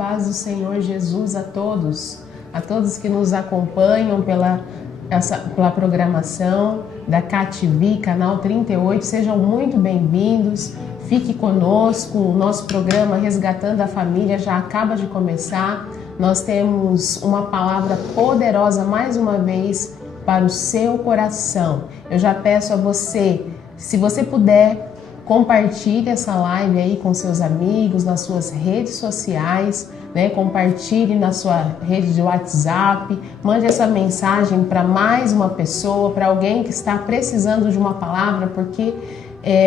paz do Senhor Jesus a todos que nos acompanham pela programação da CATV, canal 38, sejam muito bem-vindos, fique conosco, o nosso programa Resgatando a Família já acaba de começar, nós temos uma palavra poderosa mais uma vez para o seu coração. Eu já peço a você, se você puder, compartilhe essa live aí com seus amigos, nas suas redes sociais, né? Compartilhe na sua rede de WhatsApp, mande essa mensagem para mais uma pessoa, para alguém que está precisando de uma palavra, porque,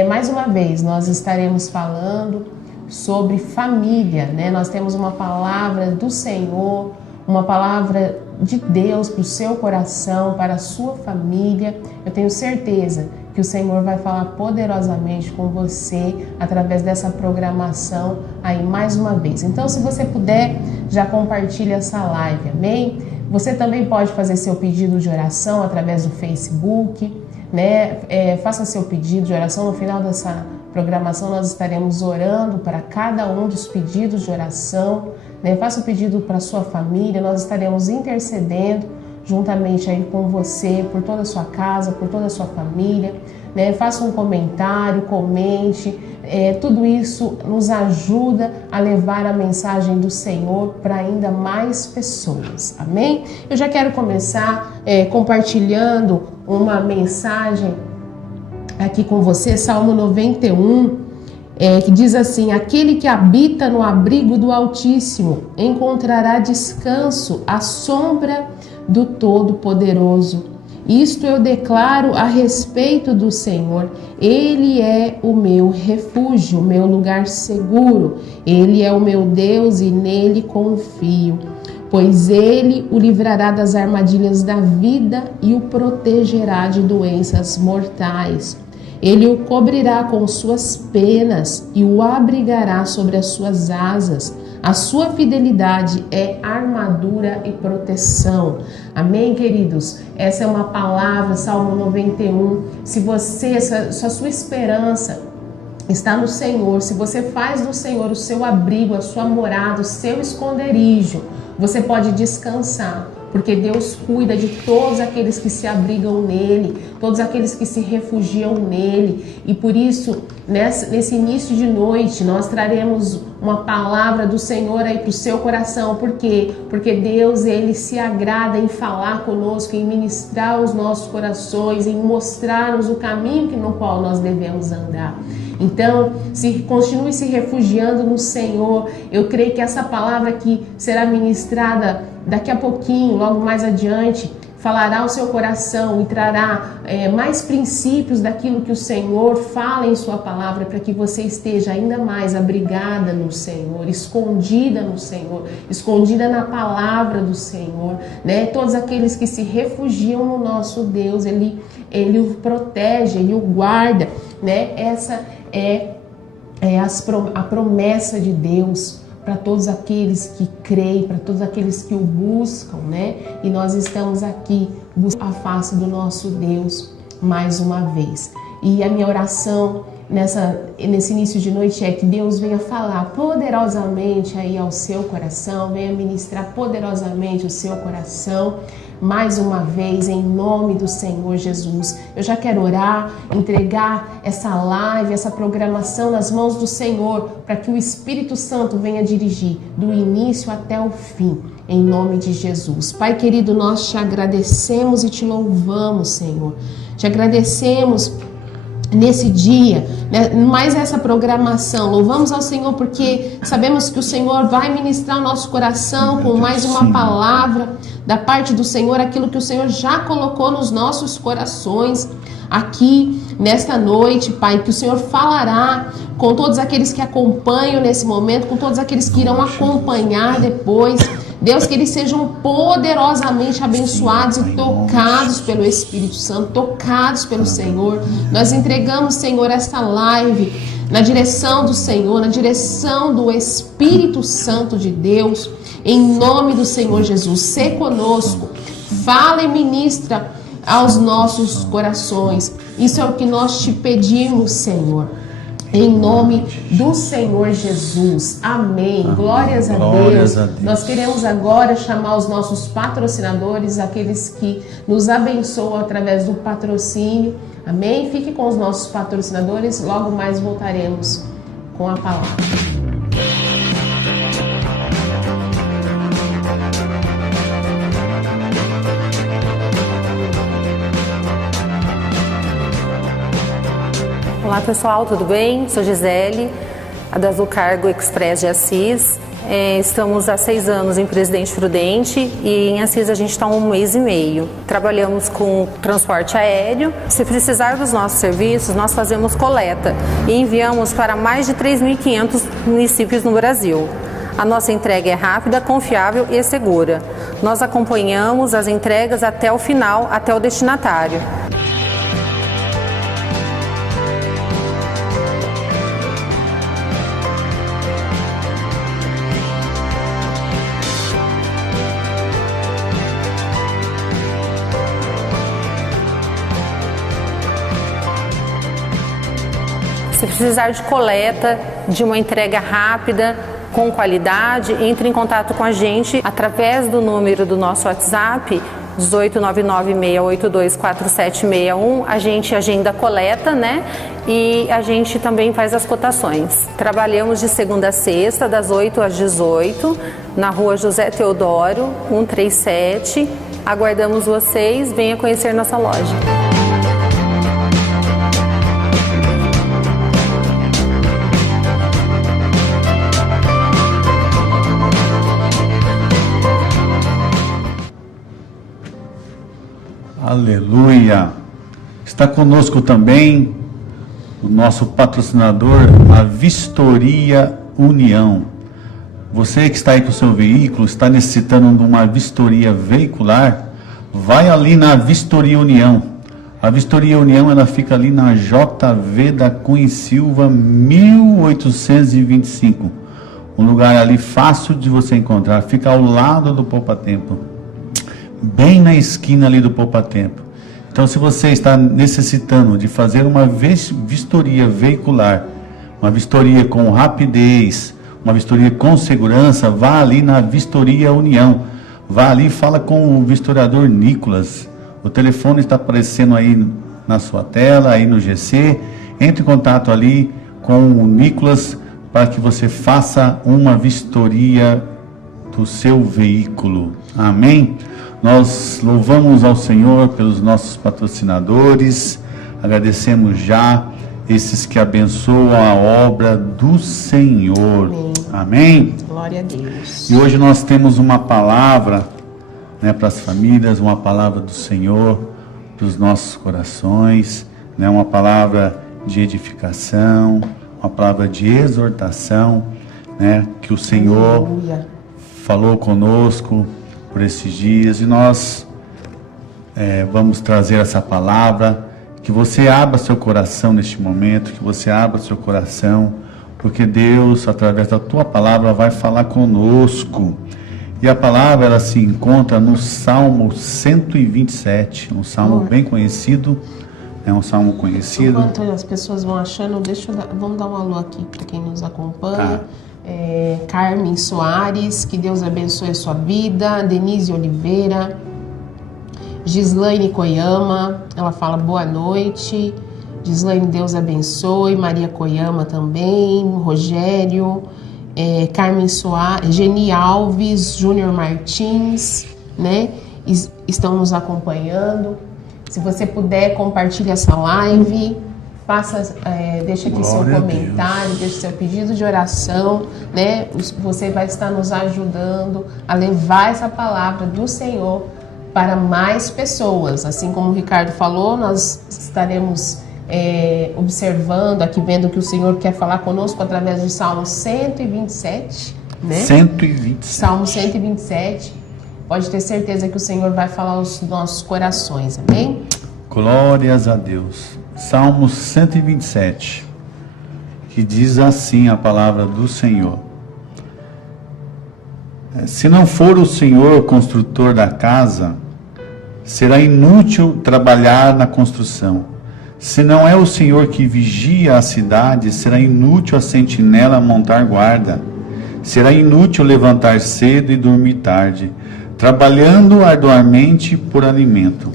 mais uma vez, nós estaremos falando sobre família, né? Nós temos uma palavra do Senhor, uma palavra de Deus para o seu coração, para a sua família. Eu tenho certeza que o Senhor vai falar poderosamente com você através dessa programação aí mais uma vez. Então, se você puder, já compartilhe essa live, amém? Você também pode fazer seu pedido de oração através do Facebook, né? Faça seu pedido de oração. No final dessa programação, nós estaremos orando para cada um dos pedidos de oração, né? Faça o pedido para sua família, nós estaremos intercedendo juntamente aí com você, por toda a sua casa, por toda a sua família, né? Faça um comentário, comente, tudo isso nos ajuda a levar a mensagem do Senhor para ainda mais pessoas, amém? Eu já quero começar compartilhando uma mensagem aqui com você, Salmo 91, que diz assim: aquele que habita no abrigo do Altíssimo encontrará descanso à sombra do Todo-Poderoso. Isto eu declaro a respeito do Senhor. Ele é o meu refúgio, o meu lugar seguro. Ele é o meu Deus e nele confio. Pois ele o livrará das armadilhas da vida e o protegerá de doenças mortais. Ele o cobrirá com suas penas e o abrigará sobre as suas asas. A sua fidelidade é armadura e proteção. Amém, queridos? Essa é uma palavra, Salmo 91. Se a sua esperança está no Senhor, se você faz do Senhor o seu abrigo, a sua morada, o seu esconderijo, você pode descansar. Porque Deus cuida de todos aqueles que se abrigam nele, todos aqueles que se refugiam nele. E por isso, nesse início de noite, nós traremos uma palavra do Senhor aí para o seu coração. Por quê? Porque Deus, ele se agrada em falar conosco, em ministrar os nossos corações, em mostrar-nos o caminho no qual nós devemos andar. Então, continue se refugiando no Senhor. Eu creio que essa palavra que será ministrada daqui a pouquinho, logo mais adiante, falará ao seu coração e trará mais princípios daquilo que o Senhor fala em sua palavra, para que você esteja ainda mais abrigada no Senhor, escondida no Senhor, escondida na palavra do Senhor, né? Todos aqueles que se refugiam no nosso Deus, Ele o protege, Ele o guarda, né? Essa é a promessa de Deus para todos aqueles que creem, para todos aqueles que o buscam, né? E nós estamos aqui buscando a face do nosso Deus mais uma vez. E a minha oração nesse início de noite é que Deus venha falar poderosamente aí ao seu coração, venha ministrar poderosamente o seu coração, mais uma vez, em nome do Senhor Jesus. Eu já quero orar, entregar essa live, essa programação nas mãos do Senhor, para que o Espírito Santo venha dirigir do início até o fim, em nome de Jesus. Pai querido, nós te agradecemos e te louvamos, Senhor. Te agradecemos nesse dia, né, mais essa programação. Louvamos ao Senhor porque sabemos que o Senhor vai ministrar o nosso coração com mais uma palavra da parte do Senhor, aquilo que o Senhor já colocou nos nossos corações aqui nesta noite, Pai, que o Senhor falará com todos aqueles que acompanham nesse momento, com todos aqueles que irão acompanhar depois. Deus, que eles sejam poderosamente abençoados e tocados pelo Espírito Santo, tocados pelo Senhor. Nós entregamos, Senhor, esta live na direção do Senhor, na direção do Espírito Santo de Deus, em nome do Senhor Jesus. Sê conosco, fala e ministra aos nossos corações. Isso é o que nós te pedimos, Senhor. Em nome do Senhor Jesus. Amém. Amém. Glórias a Glórias Deus. a Deus. Nós queremos agora chamar os nossos patrocinadores, aqueles que nos abençoam através do patrocínio. Amém? Fique com os nossos patrocinadores. Logo mais voltaremos com a palavra. Olá pessoal, tudo bem? Sou Gisele, a da Azul Cargo Express de Assis. Estamos há 6 anos em Presidente Prudente e em Assis a gente está há 1 mês e meio. Trabalhamos com transporte aéreo. Se precisar dos nossos serviços, nós fazemos coleta e enviamos para mais de 3.500 municípios no Brasil. A nossa entrega é rápida, confiável e segura. Nós acompanhamos as entregas até o final, até o destinatário. Se precisar de coleta, de uma entrega rápida, com qualidade, entre em contato com a gente através do número do nosso WhatsApp, 18996824761. A gente agenda a coleta, né? E a gente também faz as cotações. Trabalhamos de segunda a sexta, das 8 às 18, na rua José Teodoro, 137. Aguardamos vocês, venha conhecer nossa loja. Aleluia! Está conosco também o nosso patrocinador, a Vistoria União. Você que está aí com o seu veículo, está necessitando de uma vistoria veicular, vai ali na Vistoria União. A Vistoria União, ela fica ali na JV da Cunha e Silva, 1825. Um lugar ali fácil de você encontrar, fica ao lado do Poupa Tempo, bem na esquina ali do Poupa Tempo. Então, se você está necessitando de fazer uma vistoria veicular, uma vistoria com rapidez, uma vistoria com segurança, vá ali na Vistoria União. Vá ali e fala com o vistoriador Nicolas. O telefone está aparecendo aí na sua tela, aí no GC. Entre em contato ali com o Nicolas para que você faça uma vistoria do seu veículo. Amém? Nós louvamos ao Senhor pelos nossos patrocinadores, agradecemos já esses que abençoam a obra do Senhor. Amém? Glória a Deus. E hoje nós temos uma palavra, né, para as famílias, uma palavra do Senhor, para os nossos corações, né, uma palavra de edificação, uma palavra de exortação, né, que o Senhor falou conosco por esses dias, e nós vamos trazer essa palavra, que você abra seu coração neste momento, que você abra seu coração, porque Deus, através da tua palavra, vai falar conosco. E a palavra, ela se encontra no Salmo 127, um salmo bem conhecido, é um salmo conhecido. Enquanto as pessoas vão achando, vamos dar um alô aqui para quem nos acompanha. Carmen Soares, que Deus abençoe a sua vida. Denise Oliveira, Gislaine Koyama, ela fala boa noite. Gislaine, Deus abençoe. Maria Koyama também, Rogério, Carmen Soares, Geni Alves, Júnior Martins, né? Estão nos acompanhando. Se você puder, compartilhe essa live. Deixa aqui seu comentário, deixa seu pedido de oração, né? Você vai estar nos ajudando a levar essa palavra do Senhor para mais pessoas. Assim como o Ricardo falou, nós estaremos observando aqui, vendo que o Senhor quer falar conosco através do Salmo 127, né? 127. Salmo 127. Pode ter certeza que o Senhor vai falar aos nossos corações, amém? Glórias a Deus. Salmo 127, que diz assim a palavra do Senhor: se não for o Senhor o construtor da casa, será inútil trabalhar na construção. Se não é o Senhor que vigia a cidade, será inútil a sentinela montar guarda. Será inútil levantar cedo e dormir tarde, trabalhando arduamente por alimento.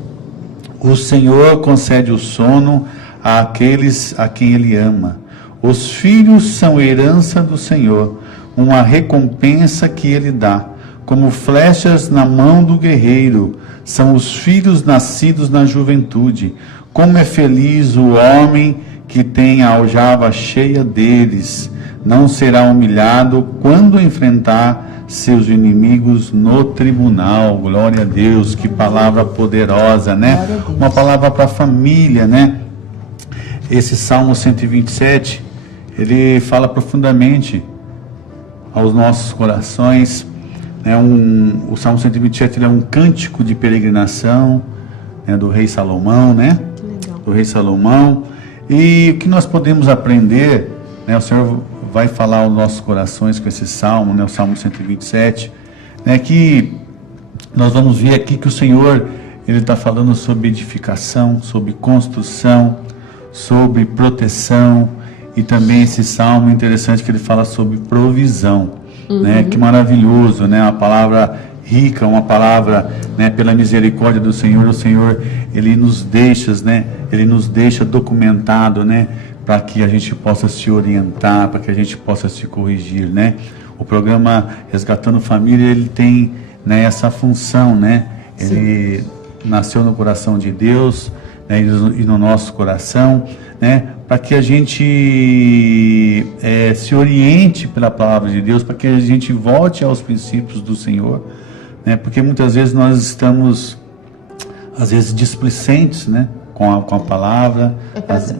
O Senhor concede o sono àqueles a quem Ele ama. Os filhos são herança do Senhor, uma recompensa que Ele dá. Como flechas na mão do guerreiro, são os filhos nascidos na juventude. Como é feliz o homem que tem a aljava cheia deles. Não será humilhado quando enfrentar seus inimigos no tribunal. Glória a Deus, que palavra poderosa, né? Uma palavra para a família, né? Esse Salmo 127, ele fala profundamente aos nossos corações. O Salmo 127 ele é um cântico de peregrinação, né, do rei Salomão, né? Do rei Salomão. E o que nós podemos aprender, né, o Senhor vai falar aos nossos corações com esse salmo, né, o Salmo 127, né, que nós vamos ver aqui que o Senhor ele está falando sobre edificação, sobre construção, sobre proteção, e também esse salmo interessante que ele fala sobre provisão, né, que maravilhoso, né, uma palavra rica, uma palavra, né, pela misericórdia do Senhor. O Senhor ele nos deixa, né, ele nos deixa documentado, né, para que a gente possa se orientar, para que a gente possa se corrigir, né. O programa Resgatando Família, ele tem, né, essa função, né. Ele nasceu no coração de Deus, né, e no nosso coração, né, para que a gente se oriente pela palavra de Deus, para que a gente volte aos princípios do Senhor, né, porque muitas vezes nós estamos, às vezes, displicentes, né, com a palavra.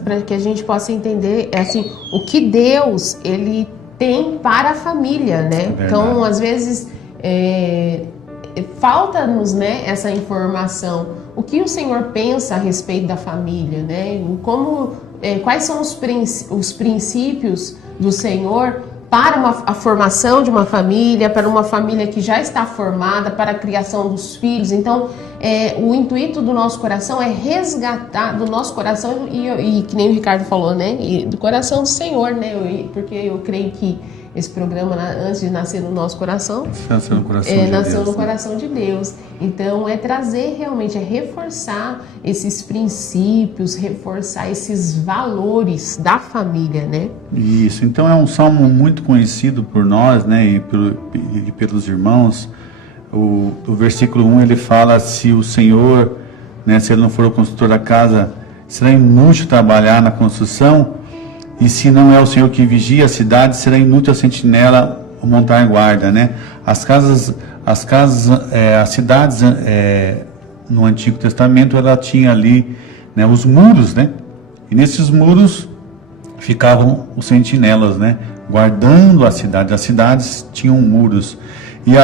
Para que a gente possa entender, assim, o que Deus ele tem para a família, né? Então, às vezes, falta-nos, né, essa informação. O que o Senhor pensa a respeito da família, né? Como, quais são os princípios do Senhor para a formação de uma família, para uma família que já está formada, para a criação dos filhos. Então, o intuito do nosso coração é resgatar do nosso coração, e que nem o Ricardo falou, né? E do coração do Senhor, né? Porque eu creio que esse programa, antes de nascer no nosso coração, nasceu no coração de Deus. Nasceu no coração de Deus. Então, trazer realmente, reforçar esses princípios, reforçar esses valores da família, né? Isso. Então, é um salmo muito conhecido por nós, né, e pelos irmãos. O versículo 1, ele fala: se o Senhor, né, se ele não for o construtor da casa, será inútil trabalhar na construção. E se não é o Senhor que vigia a cidade, será inútil a sentinela montar guarda, né? As cidades no Antigo Testamento, ela tinha ali, né, os muros, né? E nesses muros ficavam os sentinelas, né, guardando a cidade. As cidades tinham muros. E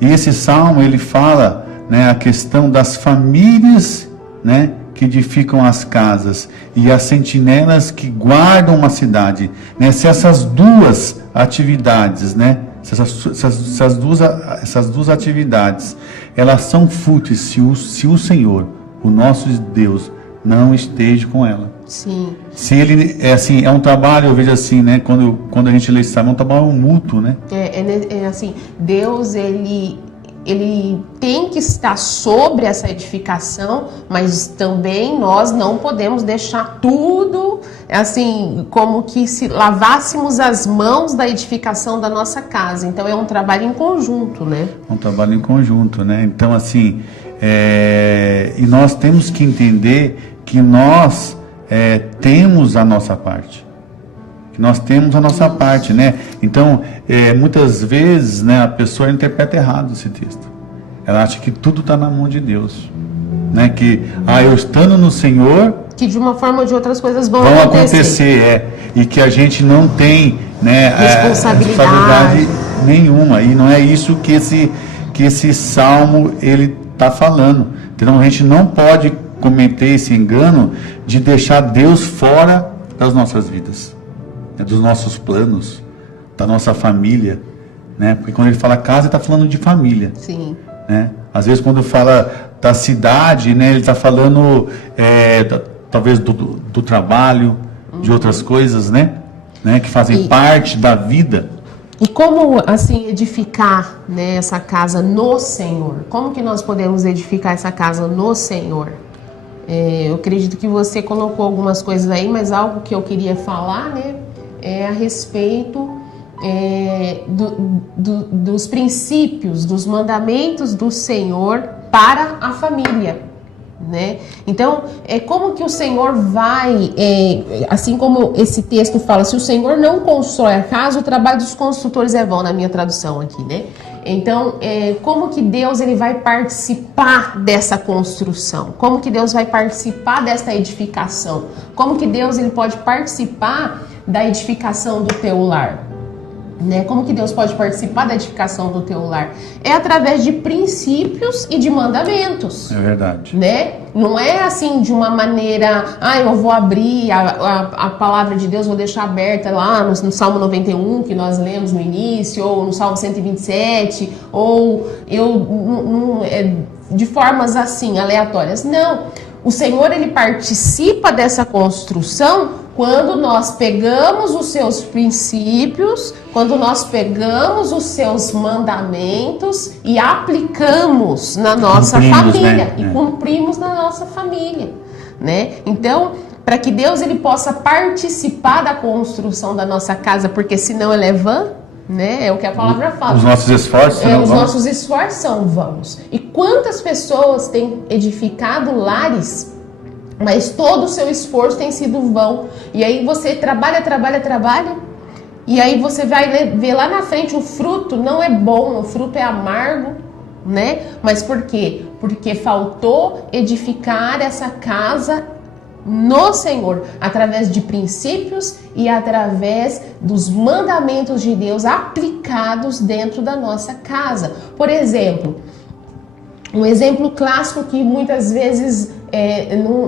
esse salmo ele fala, né, a questão das famílias, né, que edificam as casas e as sentinelas que guardam uma cidade, né? Se essas duas atividades, né? Essas duas atividades, elas são fúteis se o Senhor, o nosso Deus, não esteja com ela. Sim. Se ele é um trabalho, eu vejo assim, né? Quando a gente lê esse salmo, é um trabalho mútuo, né? Assim, Deus ele tem que estar sobre essa edificação, mas também nós não podemos deixar tudo assim, como que se lavássemos as mãos da edificação da nossa casa. Então é um trabalho em conjunto, né? Um trabalho em conjunto, né? Então, assim, e nós temos que entender que nós temos a nossa parte. Nós temos a nossa parte, né? Então, muitas vezes, né, a pessoa interpreta errado esse texto. Ela acha que tudo está na mão de Deus, né? Que, eu estando no Senhor, que de uma forma ou de outra as coisas vão acontecer, e que a gente não tem, né, responsabilidade nenhuma. E não é isso que esse salmo ele está falando. Então, a gente não pode cometer esse engano de deixar Deus fora das nossas vidas, dos nossos planos, da nossa família, né? Porque quando ele fala casa, ele está falando de família. Sim. Né? Às vezes quando fala da cidade, né, ele está falando talvez do trabalho, de outras coisas, né? Que fazem parte da vida. E como, assim, edificar, né, essa casa no Senhor? Como que nós podemos edificar essa casa no Senhor? Eu acredito que você colocou algumas coisas aí, mas algo que eu queria falar, né, é a respeito dos princípios, dos mandamentos do Senhor para a família, né? Então, como que o Senhor vai, assim como esse texto fala, se o Senhor não constrói a casa, o trabalho dos construtores é vão, na minha tradução aqui, né? Então, como que Deus ele vai participar dessa construção? Como que Deus vai participar dessa edificação? Como que Deus ele pode participar da edificação do teu lar? Né? Como que Deus pode participar da edificação do teu lar? É através de princípios e de mandamentos. É verdade. Né? Não é assim de uma maneira, eu vou abrir a palavra de Deus, vou deixar aberta lá no Salmo 91, que nós lemos no início, ou no Salmo 127, ou de formas assim, aleatórias. Não. O Senhor, ele participa dessa construção quando nós pegamos os seus princípios, quando nós pegamos os seus mandamentos e aplicamos na nossa família, né? E cumprimos na nossa família, né? Então, para que Deus ele possa participar da construção da nossa casa, porque senão ela é vã, né? É o que a palavra fala. Os nossos esforços nossos esforços são vãos. E quantas pessoas têm edificado lares, mas todo o seu esforço tem sido vão. E aí você trabalha, e aí você vai ver lá na frente o fruto não é bom, o fruto é amargo, né? Mas por quê? Porque faltou edificar essa casa no Senhor, através de princípios e através dos mandamentos de Deus aplicados dentro da nossa casa. Por exemplo, um exemplo clássico que muitas vezes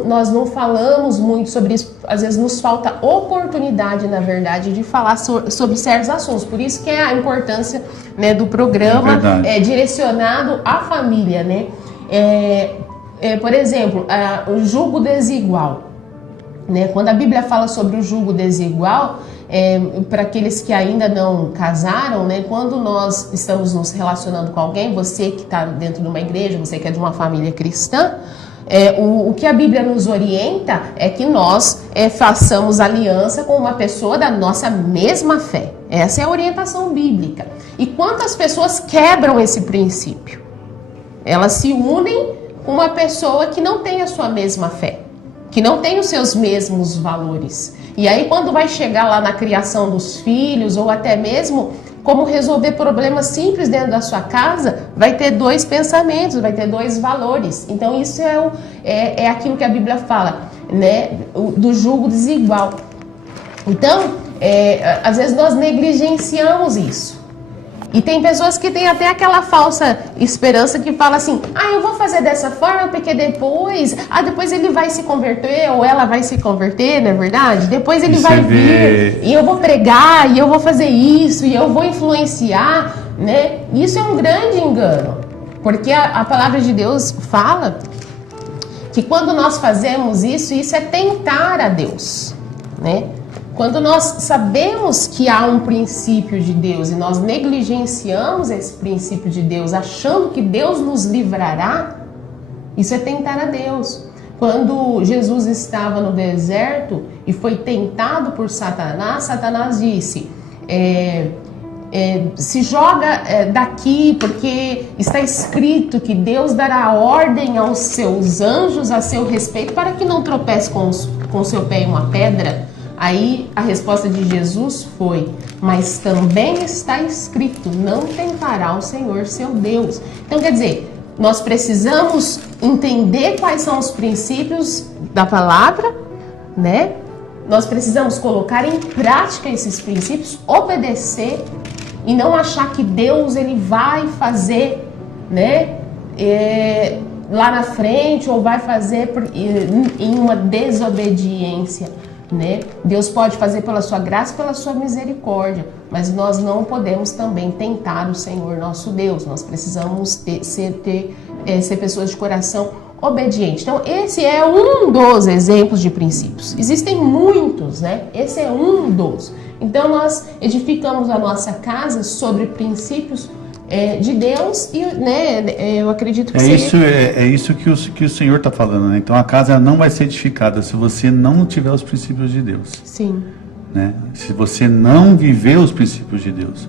nós não falamos muito sobre isso, às vezes nos falta oportunidade, na verdade, de falar sobre certos assuntos. Por isso que é a importância, né, do programa direcionado à família, né? Por exemplo, o jugo desigual. Né? Quando a Bíblia fala sobre o jugo desigual, para aqueles que ainda não casaram, né? Quando nós estamos nos relacionando com alguém, você que está dentro de uma igreja, você que é de uma família cristã, o que a Bíblia nos orienta é que nós façamos aliança com uma pessoa da nossa mesma fé. Essa é a orientação bíblica. E quantas pessoas quebram esse princípio? Elas se unem com uma pessoa que não tem a sua mesma fé, que não tem os seus mesmos valores. E aí quando vai chegar lá na criação dos filhos, ou até mesmo como resolver problemas simples dentro da sua casa, vai ter dois pensamentos, vai ter dois valores. Então isso é aquilo que a Bíblia fala, né, do jugo desigual. Então, às vezes nós negligenciamos isso. E tem pessoas que têm até aquela falsa esperança que fala assim, eu vou fazer dessa forma porque depois ele vai se converter ou ela vai se converter, não é verdade? Depois ele vai vir e eu vou pregar e eu vou fazer isso e eu vou influenciar, né? Isso é um grande engano, porque a palavra de Deus fala que quando nós fazemos isso é tentar a Deus, né? Quando nós sabemos que há um princípio de Deus e nós negligenciamos esse princípio de Deus, achando que Deus nos livrará, isso é tentar a Deus. Quando Jesus estava no deserto e foi tentado por Satanás, Satanás disse, se joga daqui, porque está escrito que Deus dará ordem aos seus anjos a seu respeito para que não tropece com seu pé em uma pedra. Aí a resposta de Jesus foi, mas também está escrito, não tentará o Senhor seu Deus. Então quer dizer, nós precisamos entender quais são os princípios da palavra, né? Nós precisamos colocar em prática esses princípios, obedecer e não achar que Deus ele vai fazer, né? Lá na frente ou vai fazer em uma desobediência. Né? Deus pode fazer pela sua graça e pela sua misericórdia, mas nós não podemos também tentar o Senhor nosso Deus. Nós precisamos ser pessoas de coração obediente. Então, esse é um dos exemplos de princípios. Existem muitos, né? Esse é um dos. Então, nós edificamos a nossa casa sobre princípios de Deus e, né, eu acredito que isso que o Senhor está falando, né? Então, a casa não vai ser edificada se você não tiver os princípios de Deus. Sim. Né? Se você não viver os princípios de Deus.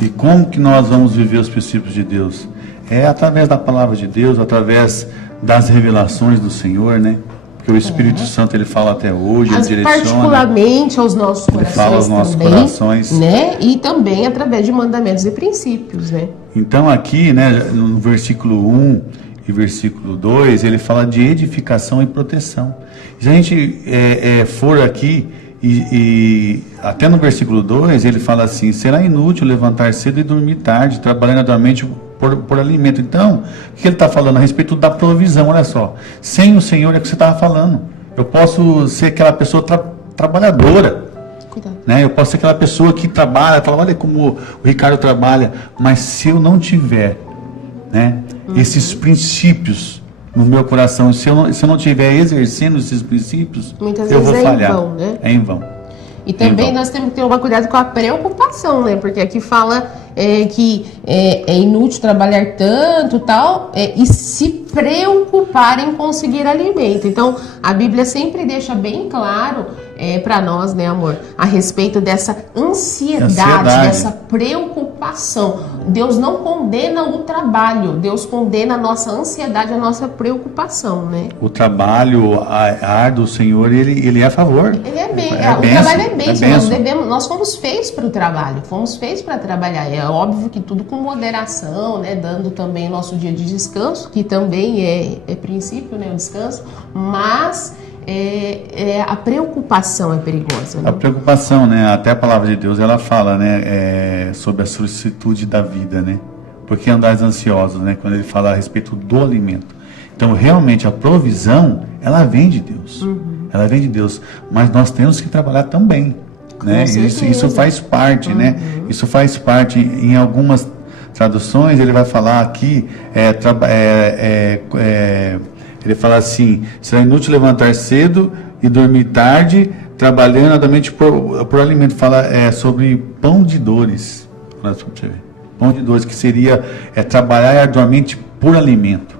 E como que nós vamos viver os princípios de Deus? É através da palavra de Deus, através das revelações do Senhor, né? Porque o Espírito Santo, ele fala até hoje, ele direciona. Particularmente aos nossos corações. Ele fala aos nossos corações. Né? E também através de mandamentos e princípios, né? Então aqui, né, no versículo 1 e versículo 2, ele fala de edificação e proteção. Se a gente for aqui, e até no versículo 2, ele fala assim: será inútil levantar cedo e dormir tarde, trabalhando arduamente por alimento. Então, o que ele está falando a respeito da provisão? Olha só, sem o Senhor é o que você estava falando. Eu posso ser aquela pessoa trabalhadora, né? Eu posso ser aquela pessoa que trabalha, olha como o Ricardo trabalha, mas se eu não tiver, né, esses princípios no meu coração, se eu não estiver exercendo esses princípios, muitas eu vezes vou falhar. Em vão, né? É em vão. E também nós temos que ter uma cuidado com a preocupação, né? Porque aqui fala que é inútil trabalhar tanto, tal, e se preocupar em conseguir alimento. Então, a Bíblia sempre deixa bem claro para nós, né, amor, a respeito dessa ansiedade, dessa preocupação. Deus não condena o trabalho, Deus condena a nossa ansiedade, a nossa preocupação, né? O trabalho árduo do Senhor, ele é a favor. Ele é bem, o trabalho é bênção. Nós fomos feitos para o trabalho, fomos feitos para trabalhar. É óbvio que tudo com moderação, né? Dando também o nosso dia de descanso, que também é princípio, né? O descanso, mas a preocupação é perigosa, né? A preocupação, né? Até a palavra de Deus, ela fala, né? Sobre a solicitude da vida, né? Porque andais ansiosos, né? Quando ele fala a respeito do alimento. Então, realmente, a provisão, ela vem de Deus. Ela vem de Deus. Mas nós temos que trabalhar também, né? Isso faz parte, né? Isso faz parte. Em algumas traduções, ele vai falar aqui, ele fala assim: será inútil levantar cedo e dormir tarde, trabalhando arduamente por alimento. Fala sobre pão de dores. Pão de dores, que seria trabalhar arduamente por alimento,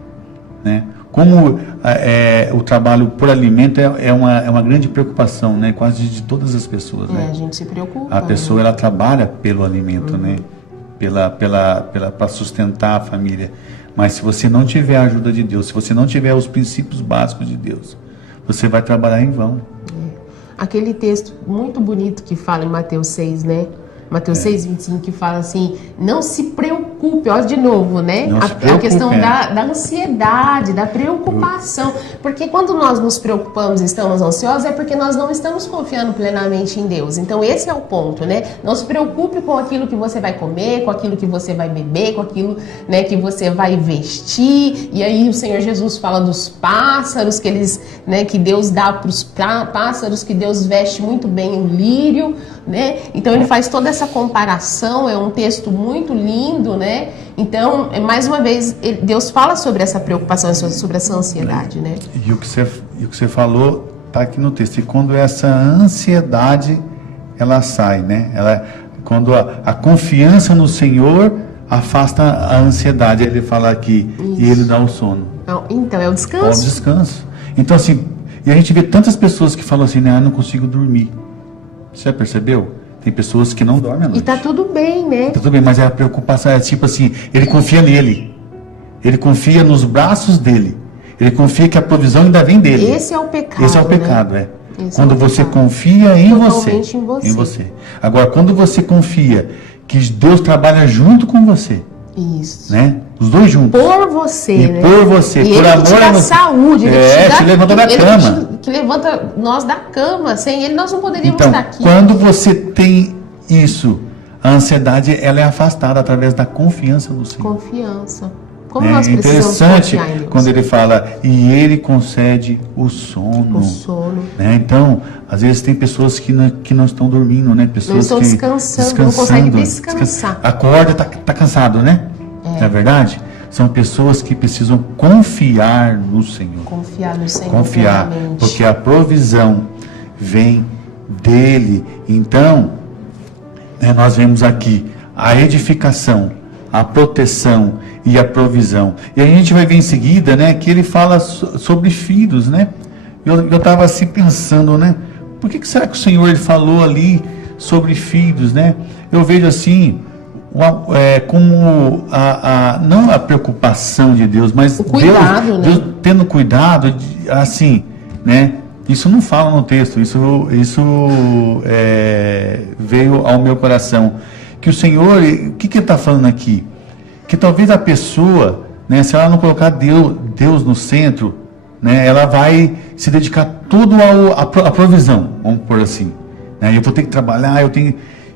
né? Como o trabalho por alimento é uma grande preocupação, né? Quase de todas as pessoas, né? A gente se preocupa. A pessoa, ela trabalha pelo alimento, né? Para sustentar a família. Mas se você não tiver a ajuda de Deus, se você não tiver os princípios básicos de Deus, você vai trabalhar em vão. Aquele texto muito bonito que fala em Mateus 6, né? Mateus 6, 25, que fala assim: não se preocupe, olha de novo, né? A questão da ansiedade, da preocupação. Porque quando nós nos preocupamos e estamos ansiosos, é porque nós não estamos confiando plenamente em Deus. Então, esse é o ponto, né? Não se preocupe com aquilo que você vai comer, com aquilo que você vai beber, com aquilo, né, que você vai vestir. E aí o Senhor Jesus fala dos pássaros, que eles, né, que Deus dá para os pássaros, que Deus veste muito bem o lírio, né? Então ele faz toda essa comparação, é um texto muito lindo, né? Então, mais uma vez, Deus fala sobre essa preocupação, sobre essa ansiedade, né? E o que você falou está aqui no texto. E quando essa ansiedade, ela sai, né? Quando a confiança no Senhor afasta a ansiedade, ele fala aqui, isso. E ele dá o sono. Então, é o descanso. É o descanso. Então, assim, e a gente vê tantas pessoas que falam assim, né? Eu não consigo dormir. Você já percebeu? Tem pessoas que não dormem à noite. E tá tudo bem, né? Tá tudo bem, mas a preocupação é tipo assim, ele confia nele. Ele confia nos braços dele. Ele confia que a provisão ainda vem dele. Esse é o pecado. Esse é o pecado, né? Quando você confia em você. Agora, quando você confia que Deus trabalha junto com você. Isso. Né? Os dois juntos. Por você, e né? por você. E por ele amor te dá saúde. Ele te levanta da cama. Que levanta nós da cama. Sem ele nós não poderíamos estar aqui. Quando você tem isso, a ansiedade, ela é afastada através da confiança no Senhor. Confiança. Como nós precisamos interessante confiar em Deus. Quando ele fala, e ele concede o sono. O sono. Né? Então, às vezes tem pessoas que não estão dormindo, né? Pessoas não estão descansando, não conseguem descansar. Acorda, tá cansado, né? É verdade? São pessoas que precisam confiar no Senhor. Confiar no Senhor. Confiar, plenamente. porque a provisão vem dele. Então, nós vemos aqui a edificação, a proteção e a provisão. E a gente vai ver em seguida, né, que ele fala sobre filhos, né? Eu estava assim pensando, né? Por que será que o Senhor ele falou ali sobre filhos, né? Eu vejo assim, como não a preocupação de Deus, mas o cuidado, Deus tendo cuidado, assim, né? Isso não fala no texto, isso veio ao meu coração. Que o Senhor, o que ele está falando aqui? Que talvez a pessoa, né, se ela não colocar Deus no centro, né, ela vai se dedicar tudo à provisão, vamos por assim. Né? Eu vou ter que trabalhar,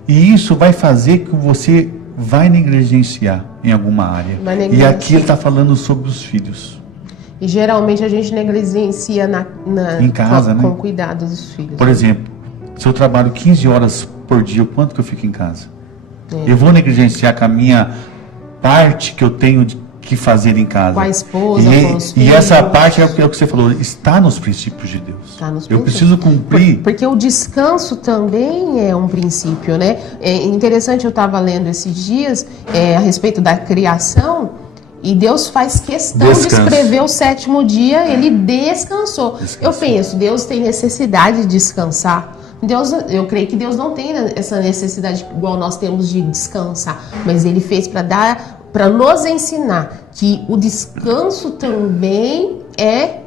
e isso vai fazer que você vai negligenciar em alguma área. E aqui ele está falando sobre os filhos. E geralmente a gente negligencia em casa, com cuidado dos filhos. Por exemplo, se eu trabalho 15 horas por dia, o quanto que eu fico em casa? Eu vou negligenciar com a minha parte que eu tenho que fazer em casa. Com a esposa, com os filhos. E essa parte é o que você falou, está nos princípios de Deus. Está nos princípios. Eu preciso cumprir. Porque o descanso também é um princípio, né? É interessante, eu estava lendo esses dias a respeito da criação, e Deus faz questão de escrever o 7º dia, ele descansou. Eu penso, Deus tem necessidade de descansar. Eu creio que Deus não tem essa necessidade igual nós temos de descansar, mas ele fez para nos ensinar que o descanso também é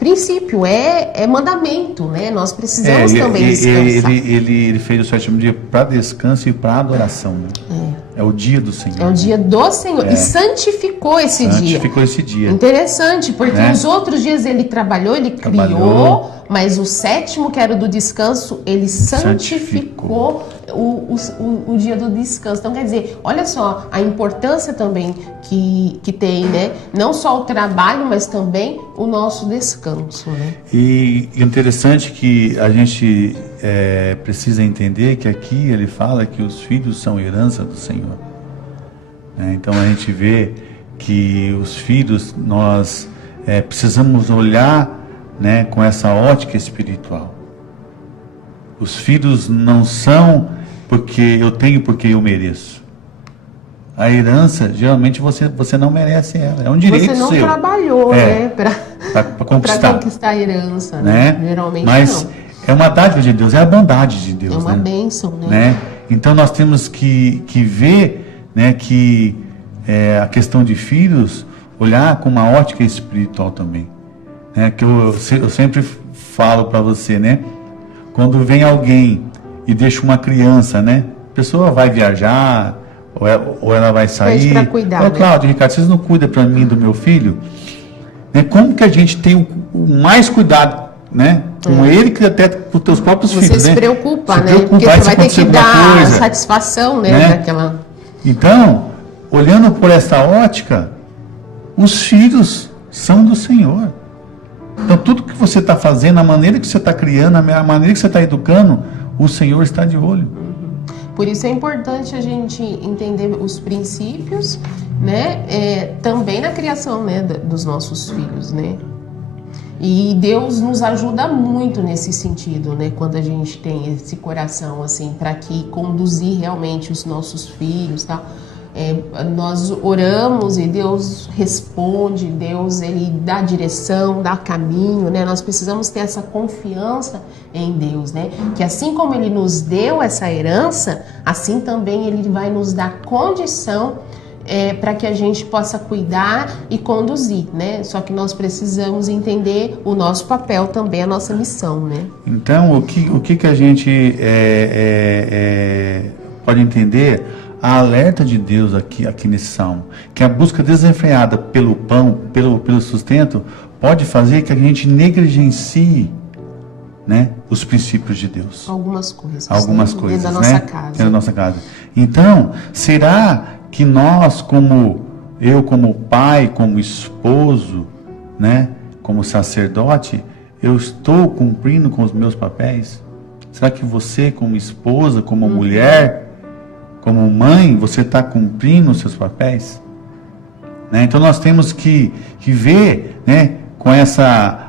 princípio, é mandamento, né? Nós precisamos também descansar. Ele fez o 7º dia para descanso e para adoração. Né? É o dia do Senhor. É o dia do Senhor. E santificou esse dia. Santificou esse dia. Interessante, porque os outros dias ele trabalhou, ele criou, mas o 7º, que era o do descanso, ele santificou o dia do descanso. Então, quer dizer, olha só a importância também que tem, né? Não só o trabalho, mas também o nosso descanso, né? E interessante que a gente precisa entender que aqui ele fala que os filhos são herança do Senhor. Então a gente vê que os filhos, nós precisamos olhar, né, com essa ótica espiritual. Os filhos não são porque eu tenho, porque eu mereço. A herança, geralmente você não merece ela, é um direito seu. Você não trabalhou, né, para conquistar a herança, né? Geralmente mas não. É uma dádiva de Deus, é a bondade de Deus. É uma bênção, né? Então nós temos que ver, né, que a questão de filhos, olhar com uma ótica espiritual também. Que eu sempre falo para você, né? Quando vem alguém e deixa uma criança, né? A pessoa vai viajar ou ela vai sair. Para cuidar. Né? Cláudio, Ricardo, vocês não cuidam para mim do meu filho? Como que a gente tem o mais cuidado, né? Com ele que até com os teus próprios filhos, né? Você se preocupa, né? Preocupa, porque você vai ter que dar coisa, satisfação, né? Daquela... Então, olhando por essa ótica, os filhos são do Senhor. Então, tudo que você está fazendo, a maneira que você está criando, a maneira que você está educando, o Senhor está de olho. Por isso é importante a gente entender os princípios, né? Também na criação, né, dos nossos filhos, né? E Deus nos ajuda muito nesse sentido, né? Quando a gente tem esse coração, assim, para que conduzir realmente os nossos filhos, tá? Nós oramos e Deus responde, Deus ele dá direção, dá caminho, né? Nós precisamos ter essa confiança em Deus, né? Que assim como Ele nos deu essa herança, assim também Ele vai nos dar condição para que a gente possa cuidar e conduzir, né? Só que nós precisamos entender o nosso papel também, a nossa missão, né? Então, o que a gente pode entender? A alerta de Deus aqui nesse salmo, que a busca desenfreada pelo pão, pelo sustento, pode fazer que a gente negligencie, né, os princípios de Deus. Algumas coisas. Dentro da nossa casa. Dentro da nossa casa. Então, será que nós, como pai, como esposo, né, como sacerdote, eu estou cumprindo com os meus papéis? Será que você, como esposa, como mulher, como mãe, você está cumprindo os seus papéis? né? Então nós temos que ver, né, com essa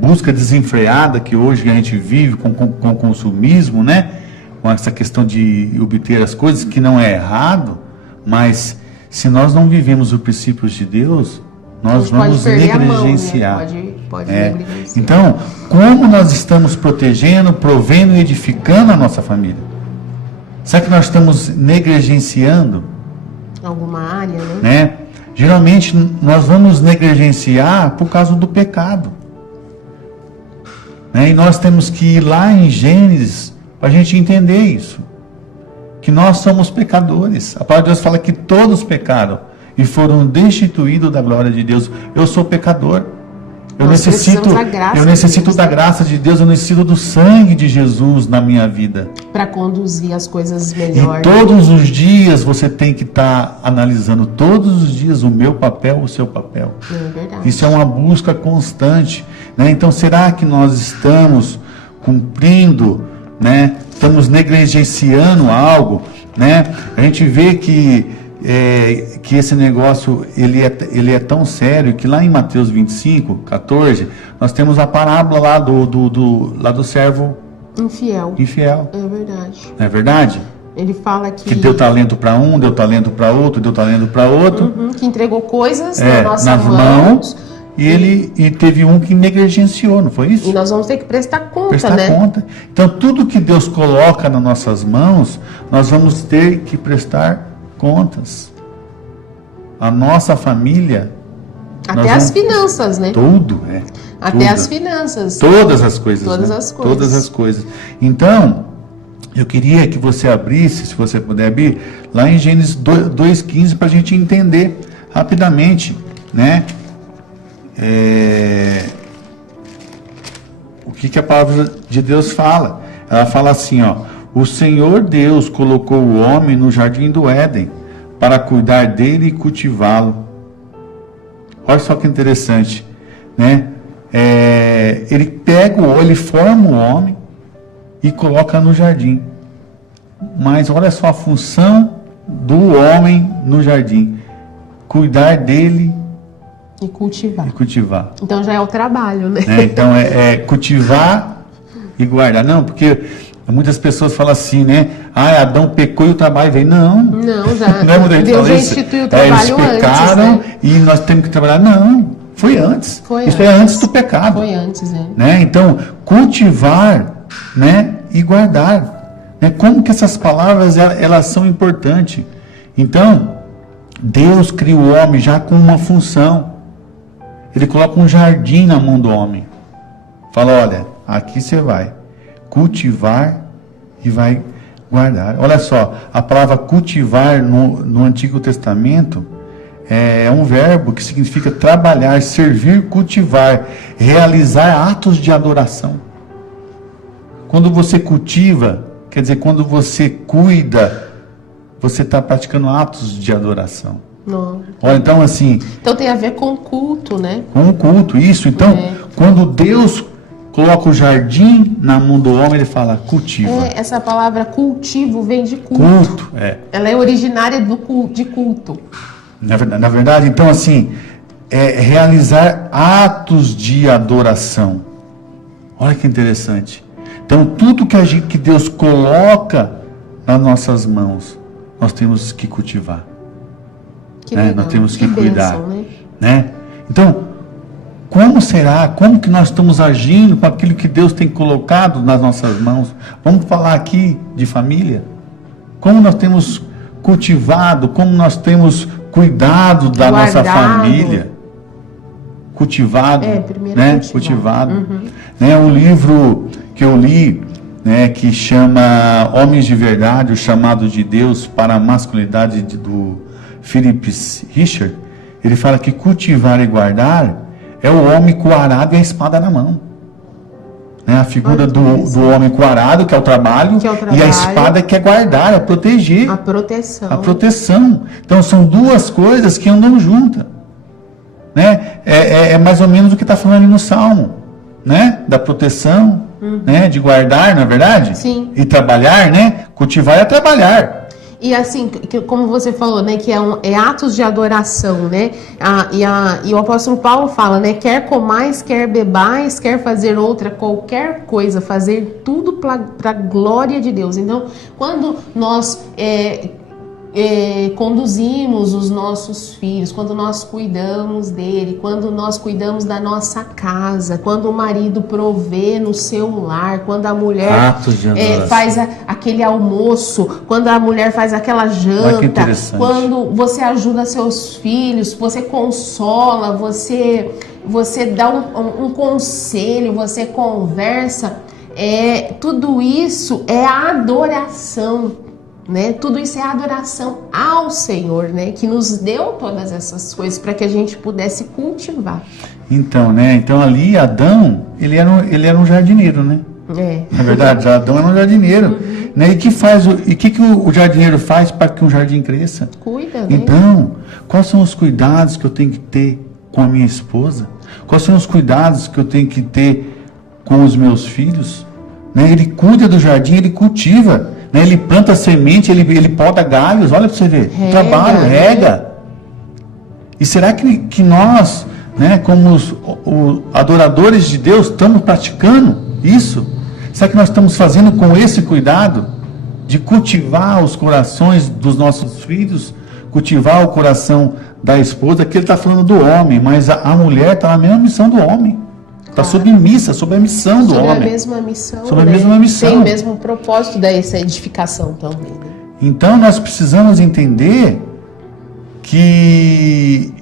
busca desenfreada que hoje a gente vive com o consumismo, né? Com essa questão de obter as coisas, que não é errado, mas se nós não vivemos os princípios de Deus, nós vamos negligenciar. Mão, né? Pode negligenciar. Então, como nós estamos protegendo, provendo e edificando a nossa família? Será que nós estamos negligenciando alguma área, né? Geralmente nós vamos negligenciar por causa do pecado, né? E nós temos que ir lá em Gênesis para a gente entender isso, que nós somos pecadores. A palavra de Deus fala que todos pecaram e foram destituídos da glória de Deus. Eu sou pecador. Eu necessito da graça de Deus, eu necessito do sangue de Jesus na minha vida. Para conduzir as coisas melhor. E todos os dias você tem que estar analisando, todos os dias, o meu papel, o seu papel. É verdade. Isso é uma busca constante, né? Então, será que nós estamos cumprindo, né? Estamos negligenciando algo, né? A gente vê que esse negócio ele é tão sério que lá em Mateus 25, 14, nós temos a parábola lá do servo infiel. É verdade. Não é verdade? Ele fala que deu talento para um, deu talento para outro, deu talento para outro. Que entregou coisas nas mãos. E teve um que negligenciou, não foi isso? E nós vamos ter que prestar conta, né? Então, tudo que Deus coloca nas nossas mãos, nós vamos ter que prestar contas. A nossa família... Até as finanças, né? Tudo, Até as finanças. Todas as coisas. Todas as coisas. Então, eu queria que você abrisse, se você puder abrir, lá em Gênesis 2,15, para a gente entender rapidamente, né? O que a palavra de Deus fala. Ela fala assim, ó: o Senhor Deus colocou o homem no jardim do Éden para cuidar dele e cultivá-lo. Olha só que interessante, né? Ele forma o homem e coloca no jardim. Mas olha só a função do homem no jardim: cuidar dele e cultivar. Então já é o trabalho, né? Então cultivar e guardar. Não, porque muitas pessoas falam assim, né? Adão pecou e o trabalho veio. Não, já. Deus já instituiu o trabalho eles pecaram antes, né? E nós temos que trabalhar. Não, foi antes. Isso é antes do pecado. Foi antes, né? Então, cultivar, né? E guardar. Né? Como que essas palavras elas são importantes? Então, Deus cria o homem já com uma função. Ele coloca um jardim na mão do homem. Fala, olha, aqui você vai cultivar e vai guardar. Olha só, a palavra cultivar no Antigo Testamento é um verbo que significa trabalhar, servir, cultivar, realizar atos de adoração. Quando você cultiva, quer dizer, quando você cuida, você está praticando atos de adoração. Olha, então assim... Então tem a ver com o culto, né? Com o culto, isso. Então, quando Deus coloca o jardim na mão do homem, ele fala, cultiva. Essa palavra cultivo vem de culto. Culto, Ela é originária de culto. Na verdade, então assim, realizar atos de adoração. Olha que interessante. Então, tudo que Deus coloca nas nossas mãos, nós temos que cultivar. Nós temos que cuidar. Bênção, né? Então, como que nós estamos agindo com aquilo que Deus tem colocado nas nossas mãos? Vamos falar aqui de família? Como nós temos cultivado, como nós temos cuidado da nossa família? Cultivado, né? Cultivado. Né? Um livro que eu li, né, que chama Homens de Verdade, o chamado de Deus para a masculinidade do Philip Richard, ele fala que cultivar e guardar é o homem com o arado e a espada na mão. Né? A figura do homem com o arado, que é o trabalho, e a espada que é guardar, é proteger. A proteção. A proteção. Então são duas coisas que andam juntas. Né? É mais ou menos o que está falando ali no Salmo. Né? Da proteção, né? De guardar, não é verdade? Sim. E trabalhar, né? Cultivar é trabalhar. E assim, como você falou, né, que é atos de adoração, né? E o apóstolo Paulo fala, né, quer comais, quer bebais, quer fazer qualquer coisa, fazer tudo para a glória de Deus. Então, quando nós conduzimos os nossos filhos, quando nós cuidamos dele, quando nós cuidamos da nossa casa, quando o marido provê no seu lar, quando a mulher faz aquele almoço, quando a mulher faz aquela janta, quando você ajuda seus filhos, você consola, você dá um conselho, você conversa, tudo isso é adoração. Né? Tudo isso é adoração ao Senhor, né? Que nos deu todas essas coisas para que a gente pudesse cultivar. Então, né? Então ali Adão, ele era um jardineiro, né? Na verdade, Adão era um jardineiro, né? E que o jardineiro faz para que um jardim cresça? Cuida, né? Então, quais são os cuidados que eu tenho que ter com a minha esposa? Quais são os cuidados que eu tenho que ter com os meus filhos? Né? Ele cuida do jardim, ele cultiva. Ele planta semente, ele poda galhos, olha para você ver, trabalho, rega. E será que nós, né, como os adoradores de Deus, estamos praticando isso? Será que nós estamos fazendo com esse cuidado de cultivar os corações dos nossos filhos, cultivar o coração da esposa, que ele está falando do homem, mas a mulher está na mesma missão do homem. Está submissa, sob a missão do homem. Sobre a mesma missão. Sobre a mesma missão. Tem o mesmo propósito dessa edificação também. Né? Então nós precisamos entender que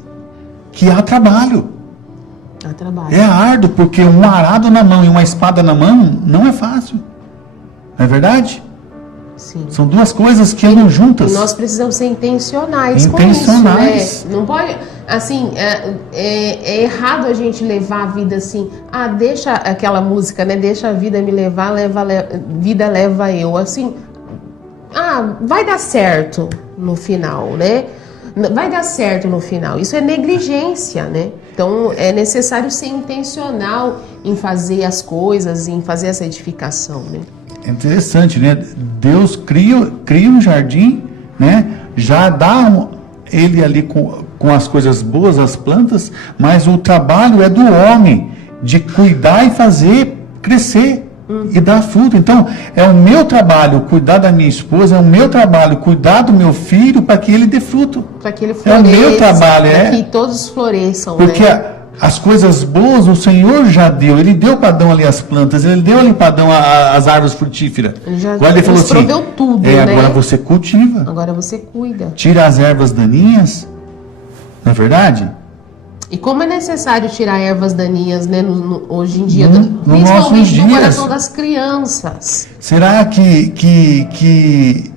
há trabalho. Há trabalho. É árduo, porque um arado na mão e uma espada na mão não é fácil. Não é verdade? Sim. São duas coisas que andam juntas. E nós precisamos ser intencionais com isso, né? Não pode, assim, é errado a gente levar a vida assim, deixa aquela música, né? Deixa a vida me levar, vida leva eu, assim, vai dar certo no final, né? Vai dar certo no final. Isso é negligência, né? Então, é necessário ser intencional em fazer as coisas, em fazer essa edificação, né? É interessante, né? Deus cria um jardim, né? Já dá ele ali com as coisas boas, as plantas, mas o trabalho é do homem de cuidar e fazer crescer e dar fruto. Então, é o meu trabalho cuidar da minha esposa, é o meu trabalho cuidar do meu filho para que ele dê fruto. Para que ele floresça. É o meu trabalho, para que todos floresçam. Porque né? As coisas boas o Senhor já deu. Ele deu para Adão ali as plantas, ele deu ali para Adão as árvores frutíferas. Agora ele falou assim, proveu tudo, né? Agora você cultiva. Agora você cuida. Tira as ervas daninhas. Não é verdade? E como é necessário tirar ervas daninhas, né, hoje em dia, principalmente no coração das crianças. Será que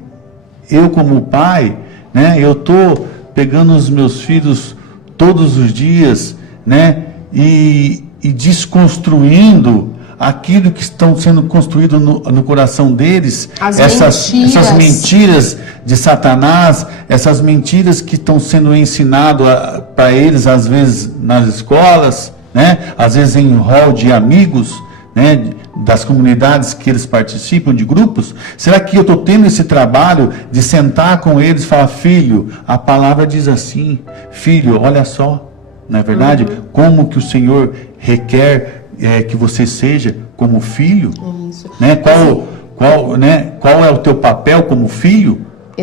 eu como pai, né, eu tô pegando os meus filhos todos os dias, né, e desconstruindo aquilo que estão sendo construído no coração deles, essas mentiras de Satanás, essas mentiras que estão sendo ensinadas para eles, às vezes nas escolas, né, às vezes em hall de amigos, né, das comunidades que eles participam, de grupos. Será que eu estou tendo esse trabalho de sentar com eles e falar, filho, a palavra diz assim, filho, olha só, não é verdade? Como que o Senhor requer que você seja como filho? Isso. Né? Qual é o teu papel como filho?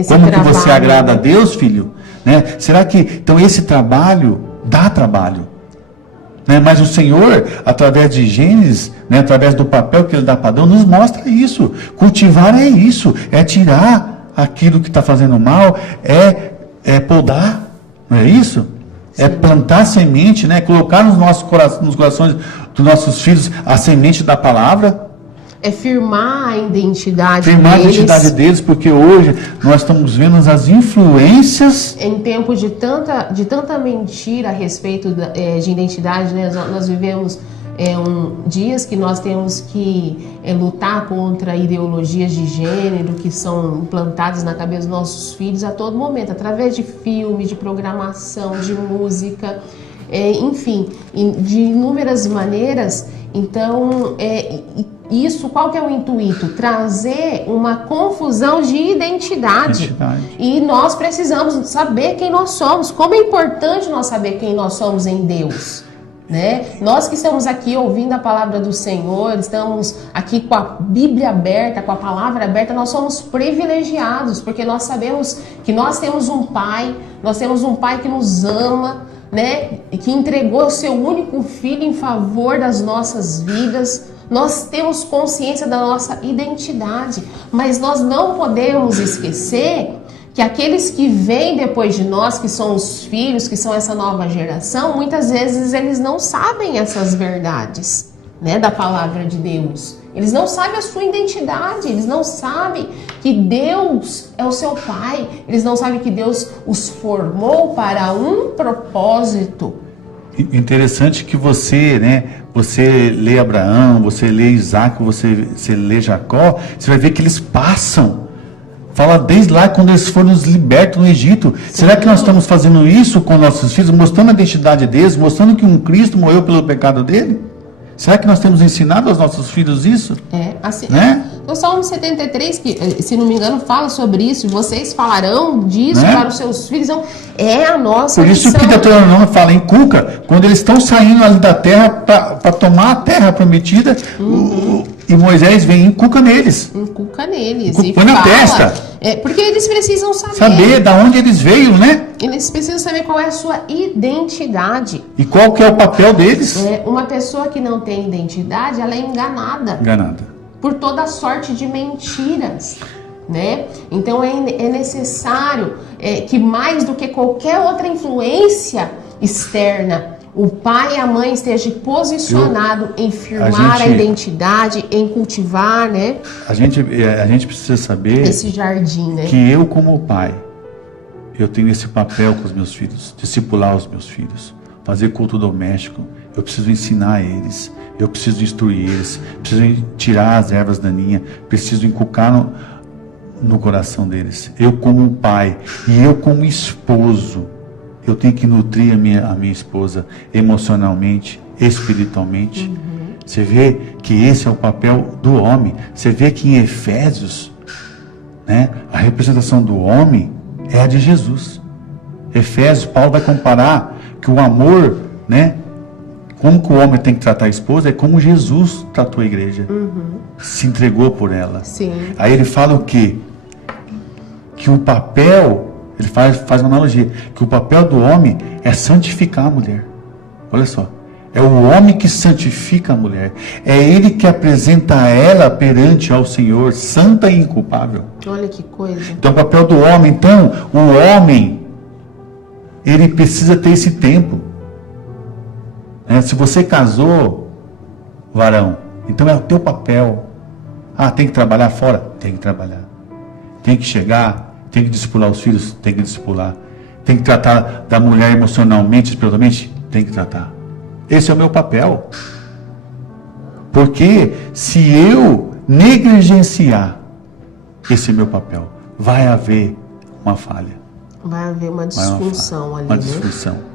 Como que você agrada a Deus, filho? Né? Será que, então, esse trabalho dá trabalho? Né? Mas o Senhor, através de Gênesis, né, através do papel que Ele dá para Adão, nos mostra isso. Cultivar é isso, é tirar aquilo que está fazendo mal, é podar, não é isso? Sim. É plantar semente, né? Colocar nos corações dos nossos filhos a semente da palavra. É firmar a identidade deles. Firmar a identidade deles, porque hoje nós estamos vendo as influências. Em tempo de tanta mentira a respeito de identidade, né? Nós vivemos dias que nós temos que lutar contra ideologias de gênero que são implantadas na cabeça dos nossos filhos a todo momento, através de filme, de programação, de música, enfim, de inúmeras maneiras. Então, isso, qual que é o intuito? Trazer uma confusão de identidade. E nós precisamos saber quem nós somos. Como é importante nós saber quem nós somos em Deus. Né? Nós que estamos aqui ouvindo a palavra do Senhor, estamos aqui com a Bíblia aberta, com a palavra aberta, nós somos privilegiados, porque nós sabemos que nós temos um Pai que nos ama, né? E que entregou o seu único Filho em favor das nossas vidas. Nós temos consciência da nossa identidade, mas nós não podemos esquecer que aqueles que vêm depois de nós, que são os filhos, que são essa nova geração, muitas vezes eles não sabem essas verdades, né, da palavra de Deus. Eles não sabem a sua identidade, eles não sabem que Deus é o seu Pai, eles não sabem que Deus os formou para um propósito. Interessante que você, né, você lê Abraão, você lê Isaac, você lê Jacó, você vai ver que eles passam. Fala desde lá quando eles foram libertos no Egito. Sim. Será que nós estamos fazendo isso com nossos filhos, mostrando a identidade deles, mostrando que um Cristo morreu pelo pecado dele? Será que nós temos ensinado aos nossos filhos isso? Assim, né? O Salmo 73, que, se não me engano, fala sobre isso. Vocês falarão disso, né, para os seus filhos. Então, é a nossa Por isso missão. Que Deuteronômio fala em Cuca, quando eles estão saindo ali da terra para tomar a terra prometida, e Moisés vem e encuca neles. E põe na testa. Porque eles precisam saber de onde eles veio, né? Eles precisam saber qual é a sua identidade. E qual que é o papel deles? Uma pessoa que não tem identidade, ela é enganada. Por toda sorte de mentiras, né? Então é necessário que mais do que qualquer outra influência externa, o pai e a mãe estejam posicionados em firmar a identidade, em cultivar, né? A gente precisa saber esse jardim, né? Que eu, como pai, eu tenho esse papel com os meus filhos, discipular os meus filhos, fazer culto doméstico. Eu preciso ensinar eles, eu preciso instruir eles, preciso tirar as ervas daninhas, preciso inculcar no coração deles. Eu como pai e eu como esposo, eu tenho que nutrir a minha esposa emocionalmente, espiritualmente. Você vê que esse é o papel do homem. Você vê que em Efésios, né, a representação do homem é a de Jesus. Efésios, Paulo vai comparar que o amor, né, como que o homem tem que tratar a esposa, é como Jesus tratou a igreja. Se entregou por ela. Sim. Aí ele fala o quê? Que o papel, ele faz uma analogia, que o papel do homem é santificar a mulher. Olha só. É o homem que santifica a mulher. É ele que apresenta ela perante ao Senhor, santa e inculpável. Olha que coisa. Então o papel do homem, então, o homem, ele precisa ter esse tempo. Se você casou, varão, então é o teu papel. Tem que trabalhar fora? Tem que trabalhar. Tem que chegar, tem que discipular os filhos? Tem que discipular. Tem que tratar da mulher emocionalmente, espiritualmente? Tem que tratar. Esse é o meu papel. Porque se eu negligenciar esse meu papel, vai haver uma falha. Vai haver uma disfunção ali. Uma disfunção.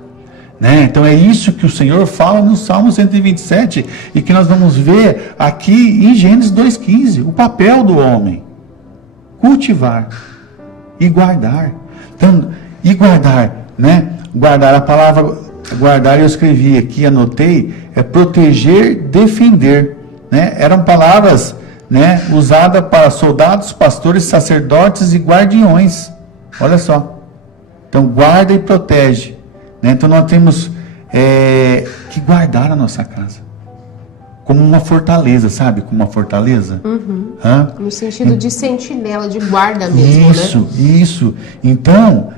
Né? Então é isso que o Senhor fala no Salmo 127 e que nós vamos ver aqui em Gênesis 2,15. O papel do homem: cultivar e guardar. Então, e guardar, né? Guardar, a palavra guardar eu escrevi aqui, anotei, é proteger, defender, né? Eram palavras, né, usadas para soldados, pastores, sacerdotes e guardiões. Olha só. Então guarda e protege. Então nós temos que guardar a nossa casa como uma fortaleza, sabe? Como uma fortaleza. No sentido de sentinela, de guarda mesmo, né? Isso. Então,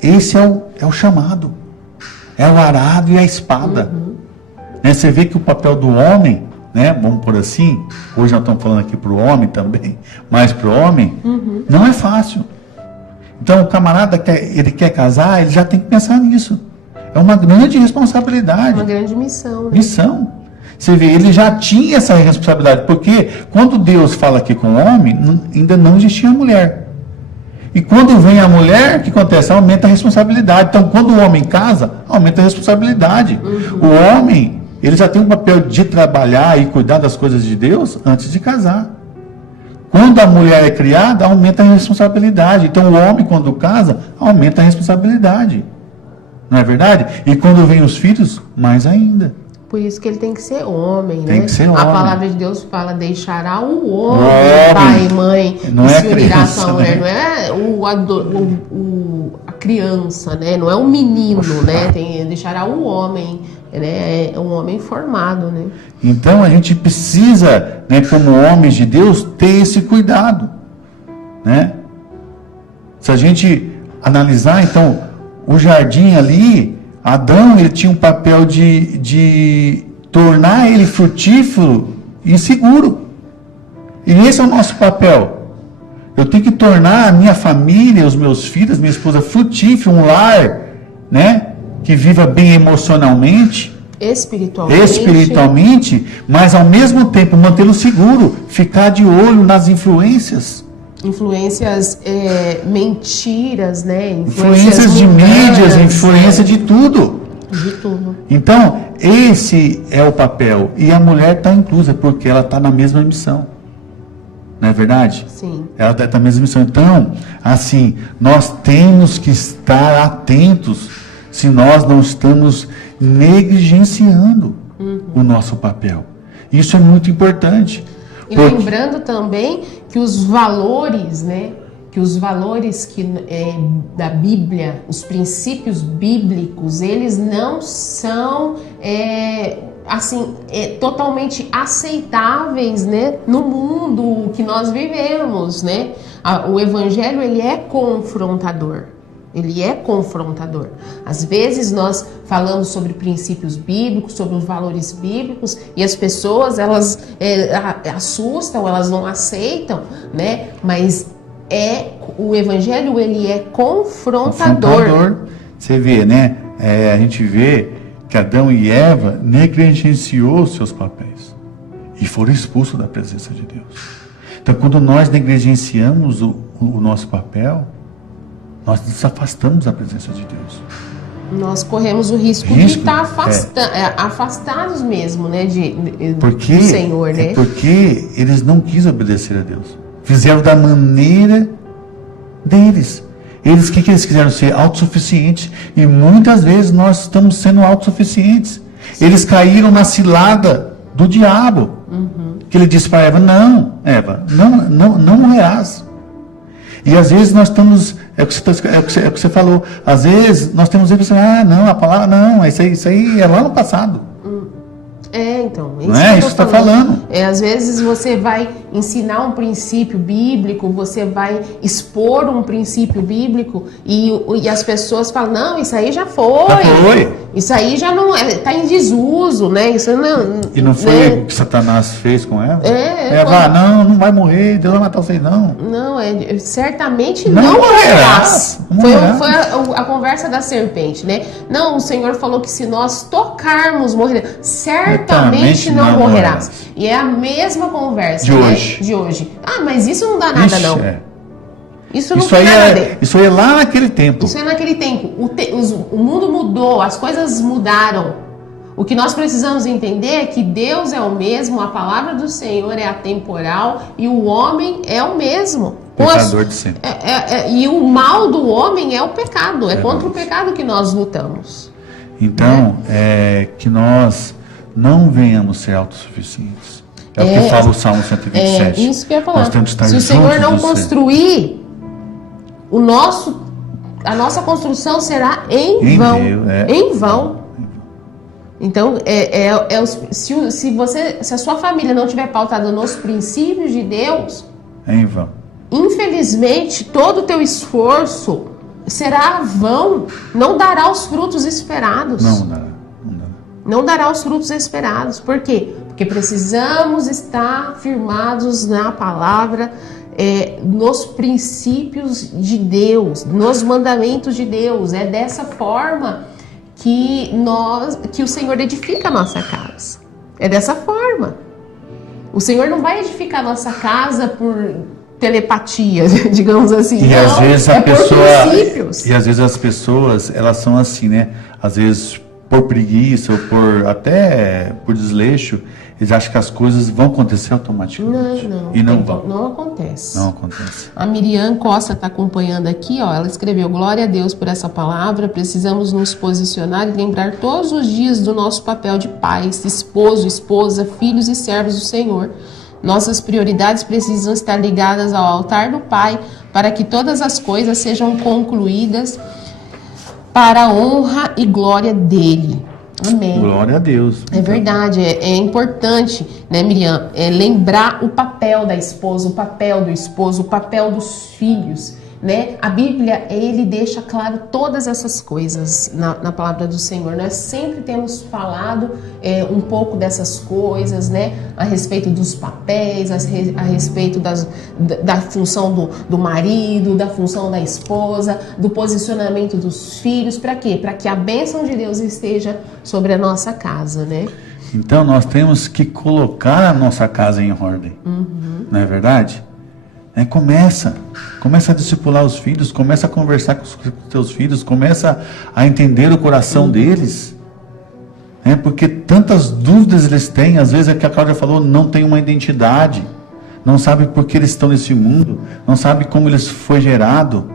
esse é o chamado. É o arado e a espada. Você vê que o papel do homem, né? Vamos por assim, hoje nós estamos falando aqui para o homem também, mas para o homem, não é fácil. Então o camarada, ele quer casar, ele já tem que pensar nisso. É uma grande responsabilidade. Uma grande missão. Né? Missão. Você vê, ele já tinha essa responsabilidade, porque quando Deus fala aqui com o homem, ainda não existia a mulher. E quando vem a mulher, o que acontece? Aumenta a responsabilidade. Então quando o homem casa, aumenta a responsabilidade. O homem, ele já tem um papel de trabalhar e cuidar das coisas de Deus antes de casar. Quando a mulher é criada, aumenta a responsabilidade. Então o homem, quando casa, aumenta a responsabilidade. Não é verdade? E quando vem os filhos, mais ainda. Por isso que ele tem que ser homem, né? Tem que ser homem. A palavra de Deus fala, deixará o homem, pai e mãe, não e é se unirá à sua mulher. né? Não é a criança, né? Não é o menino, né? Deixará o homem, né? É um homem formado, né? Então a gente precisa, né, como homens de Deus, ter esse cuidado, né? Se a gente analisar, então, o jardim ali, Adão, ele tinha um papel de tornar ele frutífero e seguro. E esse é o nosso papel. Eu tenho que tornar a minha família, os meus filhos, minha esposa frutífero, um lar, né, que viva bem emocionalmente, espiritualmente, mas ao mesmo tempo mantê-lo seguro, ficar de olho nas influências mentiras, né? Influências de mídias, influência de tudo. De tudo. Então, esse é o papel. E a mulher está inclusa, porque ela está na mesma missão. Não é verdade? Sim. Ela está na mesma missão. Então, assim, nós temos que estar atentos se nós não estamos negligenciando o nosso papel. Isso é muito importante. E lembrando também que os valores, né? Que os valores da Bíblia, os princípios bíblicos, eles não são totalmente aceitáveis, né? No mundo que nós vivemos, né? O Evangelho, ele é confrontador. Ele é confrontador. Às vezes nós falamos sobre princípios bíblicos, sobre os valores bíblicos, e as pessoas, elas assustam, elas não aceitam, né? Mas o Evangelho, ele é confrontador. Você vê, né? A gente vê que Adão e Eva negligenciou seus papéis e foram expulsos da presença de Deus. Então, quando nós negligenciamos o nosso papel, nós nos afastamos da presença de Deus. Nós corremos o risco de estar afastados mesmo, né, do Senhor, né? Porque eles não quis obedecer a Deus. Fizeram da maneira deles. Eles, o que eles quiseram ser? Autossuficientes. E muitas vezes nós estamos sendo autossuficientes. Eles caíram na cilada do diabo. Que ele disse para Eva, não morrerás. E às vezes nós estamos, é o que você falou, às vezes nós temos que a palavra não, isso aí é lá no passado. Então, não é isso que está falando. Às vezes você vai ensinar um princípio bíblico, você vai expor um princípio bíblico e as pessoas falam, não, isso aí já foi. Isso aí já não está em desuso, né? Isso não. E não foi o que Satanás fez com Eva? Eva, não vai morrer, Deus vai matar vocês, não. Não, certamente não morrerás. Foi a conversa da serpente, né? Não, o Senhor falou que se nós tocarmos, morrerás. Certamente não morrerás. E é a mesma conversa de hoje. Mas isso não dá nada, não. Isso não tem nada a ver. Isso aí é lá naquele tempo. Isso é naquele tempo. O mundo mudou, as coisas mudaram. O que nós precisamos entender é que Deus é o mesmo, a palavra do Senhor é atemporal e o homem é o mesmo. Pecador de sempre. E o mal do homem é o pecado. É contra o pecado que nós lutamos. Então, que nós não venhamos ser autossuficientes. É o que fala o Salmo 127. Isso que eu ia falar. Nós temos que estar Se o Senhor não construir, a nossa construção será em vão. Em vão. Então, se a sua família não estiver pautada nos princípios de Deus, é em vão. Infelizmente, todo o teu esforço será vão. Não dará os frutos esperados. Não dará os frutos esperados. Por quê? Porque precisamos estar firmados na palavra, nos princípios de Deus, nos mandamentos de Deus. É dessa forma que o Senhor edifica a nossa casa. É dessa forma. O Senhor não vai edificar a nossa casa por telepatia, digamos assim. E às vezes as pessoas, elas são assim, né? Às vezes por preguiça ou até por desleixo, eles acham que as coisas vão acontecer automaticamente. Não. E não então, vão. não acontece. Não acontece. A Miriam Costa está acompanhando aqui, ó. Ela escreveu: glória a Deus por essa palavra. Precisamos nos posicionar e lembrar todos os dias do nosso papel de pais, esposo, esposa, filhos e servos do Senhor. Nossas prioridades precisam estar ligadas ao altar do Pai para que todas as coisas sejam concluídas para a honra e glória dele. Amém. Glória a Deus. É verdade, é importante, né, Miriam, lembrar o papel da esposa, o papel do esposo, o papel dos filhos, né? A Bíblia, ele deixa claro todas essas coisas na palavra do Senhor. Nós sempre temos falado um pouco dessas coisas, né? A respeito dos papéis, a respeito da função do marido, da função da esposa, do posicionamento dos filhos. Para quê? Para que a bênção de Deus esteja sobre a nossa casa, né? Então nós temos que colocar a nossa casa em ordem. Não é verdade? Começa a discipular os filhos, começa a conversar com os teus filhos, começa a entender o coração deles, porque tantas dúvidas eles têm. Às vezes é que a Cláudia falou, não tem uma identidade, não sabe por que eles estão nesse mundo, não sabe como eles foi gerado,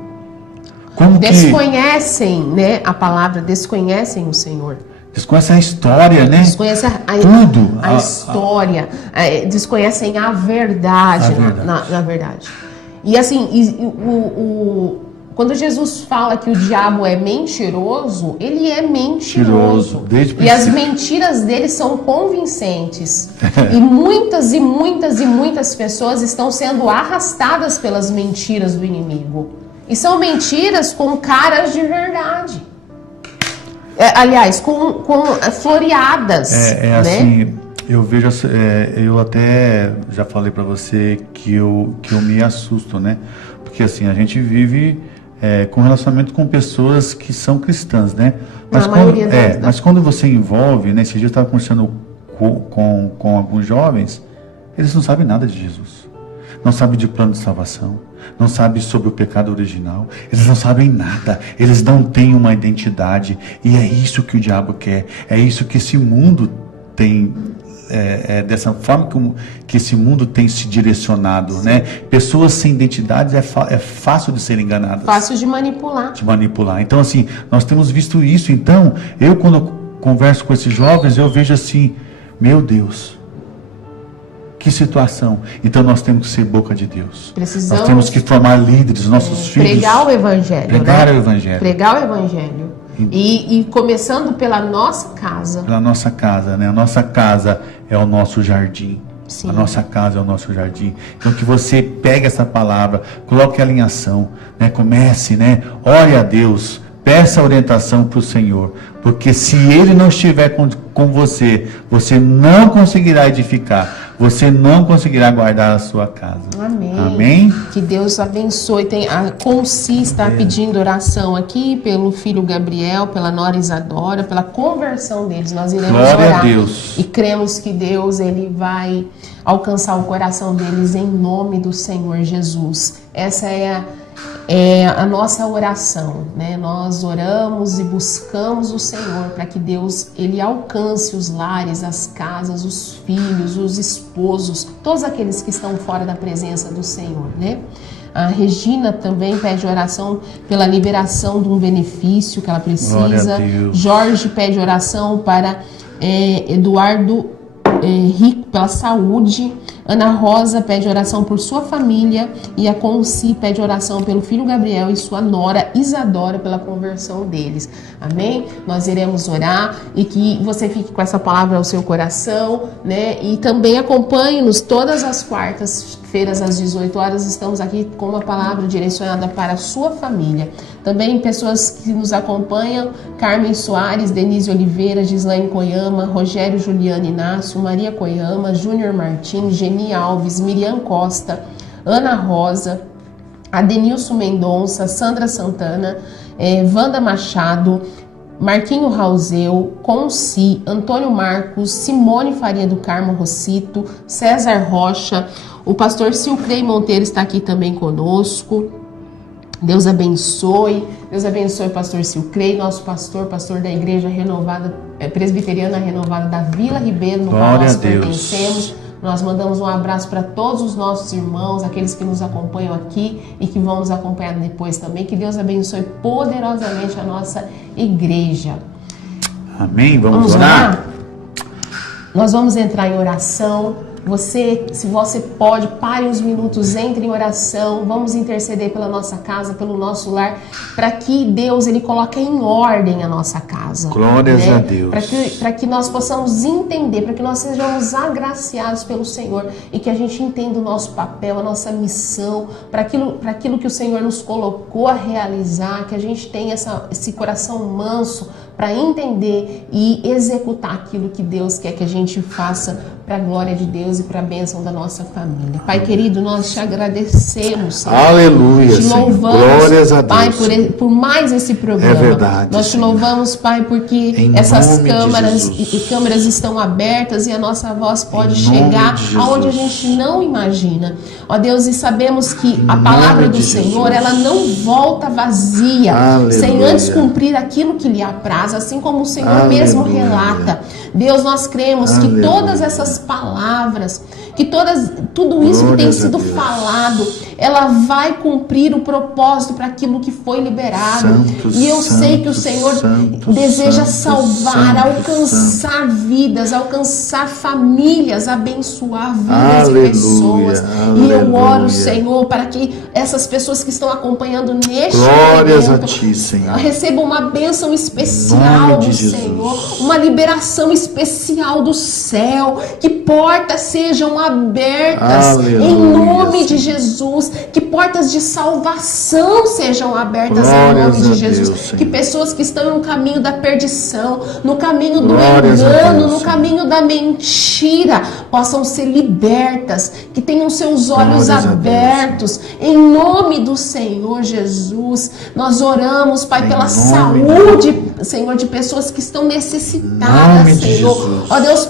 desconhecem, né, a palavra, desconhecem o Senhor. Desconhecem a história, né? Desconhecem tudo. A história. Desconhecem a verdade, na verdade. E assim, quando Jesus fala que o diabo é mentiroso, ele é mentiroso. E as mentiras dele são convincentes. E muitas pessoas estão sendo arrastadas pelas mentiras do inimigo. E são mentiras com caras de verdade. Aliás, com floreadas. Assim, né? eu vejo, eu até já falei para você que eu me assusto, né? Porque assim, a gente vive com relacionamento com pessoas que são cristãs, né? Mas quando você envolve, né? Esse dia eu estava conversando com alguns jovens, eles não sabem nada de Jesus. Não sabem de plano de salvação, não sabem sobre o pecado original, eles não sabem nada, eles não têm uma identidade, e é isso que o diabo quer, é isso que esse mundo tem, dessa forma que esse mundo tem se direcionado, né? Pessoas sem identidade é fácil de ser enganadas. Fácil de manipular. Então assim, nós temos visto isso. Então, quando converso com esses jovens, eu vejo assim, meu Deus, que situação. Então nós temos que ser boca de Deus. Nós temos que formar líderes, nossos filhos. Pregar o Evangelho. Pregar o Evangelho. E começando pela nossa casa. Pela nossa casa, né? A nossa casa é o nosso jardim. Sim. A nossa casa é o nosso jardim. Então que você pegue essa palavra, coloque ela em ação, né? Comece, né? Ore a Deus. Peça orientação para o Senhor, porque se Ele não estiver com você, você não conseguirá edificar, você não conseguirá guardar a sua casa. Amém? Que Deus abençoe. A Conci está pedindo oração aqui pelo filho Gabriel, pela nora Isadora, pela conversão deles. Nós iremos orar. A Deus. E cremos que Deus ele vai alcançar o coração deles em nome do Senhor Jesus. Essa é a nossa oração, né? Nós oramos e buscamos o Senhor para que Deus ele alcance os lares, as casas, os filhos, os esposos, todos aqueles que estão fora da presença do Senhor, né? A Regina também pede oração pela liberação de um benefício que ela precisa. Jorge pede oração para Eduardo Rico pela saúde. Ana Rosa pede oração por sua família e a Conci pede oração pelo filho Gabriel e sua nora Isadora pela conversão deles. Amém? Nós iremos orar e que você fique com essa palavra ao seu coração, né? E também acompanhe-nos todas as quartas-feiras às 18 horas. Estamos aqui com uma palavra direcionada para a sua família. Também pessoas que nos acompanham: Carmen Soares, Denise Oliveira, Gislaine Coiama, Rogério Juliano Inácio, Maria Coiama, Júnior Martins, Geni Alves, Miriam Costa, Ana Rosa, Adenilson Mendonça, Sandra Santana, Wanda Machado, Marquinho Rauzeu, Conci, Antônio Marcos, Simone Faria do Carmo Rossito, César Rocha, o pastor Silcrei Monteiro está aqui também conosco. Deus abençoe o pastor Silcrei, nosso pastor da Igreja Renovada, Presbiteriana Renovada da Vila Ribeiro, no qual nós pertencemos. Nós mandamos um abraço para todos os nossos irmãos, aqueles que nos acompanham aqui e que vão nos acompanhar depois também. Que Deus abençoe poderosamente a nossa igreja. Amém? Vamos orar? Nós vamos entrar em oração. Se você pode, pare uns minutos, entre em oração, vamos interceder pela nossa casa, pelo nosso lar, para que Deus Ele coloque em ordem a nossa casa. Glórias a Deus. Para que nós possamos entender, para que nós sejamos agraciados pelo Senhor e que a gente entenda o nosso papel, a nossa missão, para aquilo que o Senhor nos colocou a realizar, que a gente tenha esse coração manso para entender e executar aquilo que Deus quer que a gente faça para a glória de Deus e para a bênção da nossa família. Pai querido, nós te agradecemos, Senhor. Aleluia, te louvamos, glórias a Deus. Pai, por mais esse programa. É verdade, nós te louvamos, Pai, porque essas câmeras estão abertas e a nossa voz pode chegar aonde a gente não imagina. Ó Deus, e sabemos que a palavra do Senhor, ela não volta vazia, sem antes cumprir aquilo que lhe apraz, assim como o Senhor mesmo relata. Deus, nós cremos que todas essas palavras, que tudo isso que tem sido falado, ela vai cumprir o propósito para aquilo que foi liberado. E eu sei que o Senhor deseja salvar, alcançar vidas, alcançar famílias, abençoar vidas e pessoas. E eu oro, Senhor, para que essas pessoas que estão acompanhando neste momento recebam uma bênção especial do Senhor, uma liberação especial do céu, que portas sejam abertas em nome de Jesus, que portas de salvação sejam abertas em nome de Jesus, que pessoas que estão no caminho da perdição, no caminho do engano, no caminho da mentira, possam ser libertas, que tenham seus olhos abertos em nome do Senhor Jesus. Nós oramos, Pai, pela saúde, Senhor, de pessoas que estão necessitadas, Senhor. Ó Deus,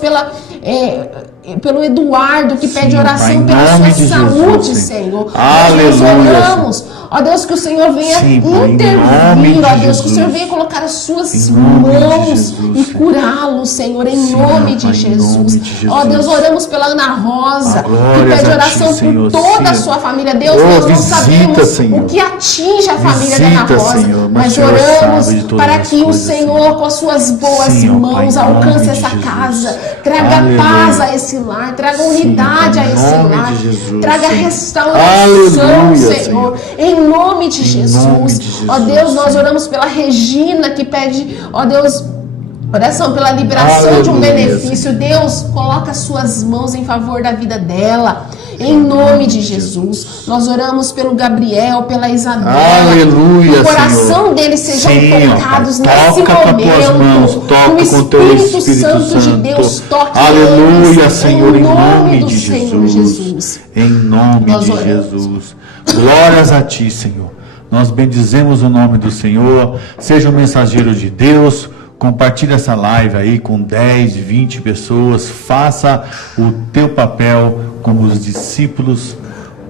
pelo Eduardo, que pede oração pela sua saúde, Senhor. Nós oramos, ó Deus, que o Senhor venha intervir, ó Deus, que o Senhor venha colocar as suas mãos e curá-lo, Senhor, em nome de Jesus. Ó Deus, oramos pela Ana Rosa, que pede oração por toda a sua família. Deus, nós não sabemos o que atinge a família da Ana Rosa, mas oramos para que o Senhor, com as suas boas mãos, alcance essa casa, traga paz a esse lar, traga unidade a esse lar, traga restauração, Senhor, em nome de Jesus. Ó Deus, nós oramos pela Regina, que pede, ó Deus, oração pela liberação de um benefício. Deus, coloca as suas mãos em favor da vida dela. Em nome de Jesus, nós oramos pelo Gabriel, pela Isabela. Aleluia, que o coração deles sejam tocados nesse momento. O Espírito Santo de Deus toque eles, Senhor, em nome do Senhor Jesus. Em nome de Jesus. Glórias a Ti, Senhor. Nós bendizemos o nome do Senhor. Seja um mensageiro de Deus. Compartilhe essa live aí com 10, 20 pessoas. Faça o teu papel como os discípulos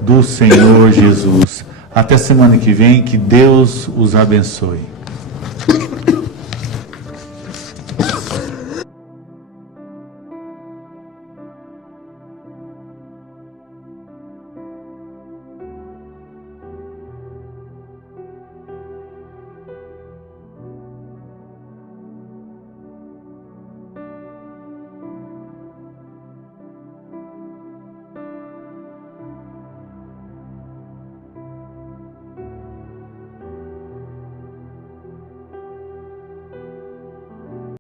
do Senhor Jesus. Até semana que vem, que Deus os abençoe.